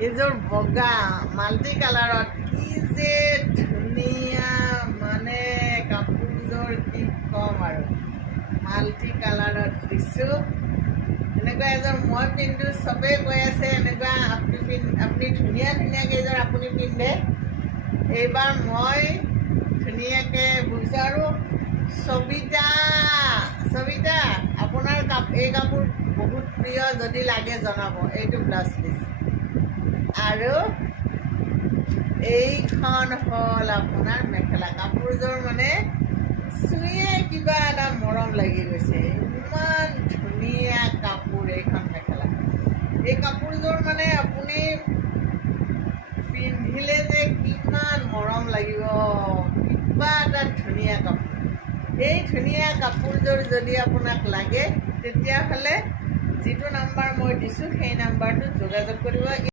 এইযোৰ বগা মাল্টি কালাৰত কি যে ধুনীয়া মানে কাপোৰযোৰ কি ক'ম আৰু মাল্টি কালাৰত দিছোঁ এনেকুৱা এযোৰ মই পিন্ধো চবেই কৈ আছে এনেকুৱা আপুনি ধুনীয়া ধুনীয়াকৈ এইযোৰ আপুনি পিন্ধে এইবাৰ মই ধুনীয়াকৈ বুজিছোঁ আৰু সবিতা আপোনাৰ এই কাপোৰ বহুত প্ৰিয় যদি লাগে জনাব এইটো ব্লাউজ পিচ আৰু এইখন হ'ল আপোনাৰ মেখেলা কাপোৰযোৰ মানে চুইয়ে কিবা এটা মৰম লাগি গৈছে ইমান ধুনীয়া কাপোৰ এইখন মেখেলা এই কাপোৰযোৰ মানে আপুনি পিন্ধিলে যে কিমান মৰম লাগিব কিবা এটা ধুনীয়া কাপোৰ এই ধুনীয়া কাপোৰযোৰ যদি আপোনাক লাগে তেতিয়াহ'লে যিটো নাম্বাৰ মই দিছোঁ সেই নাম্বাৰটোত যোগাযোগ কৰিব।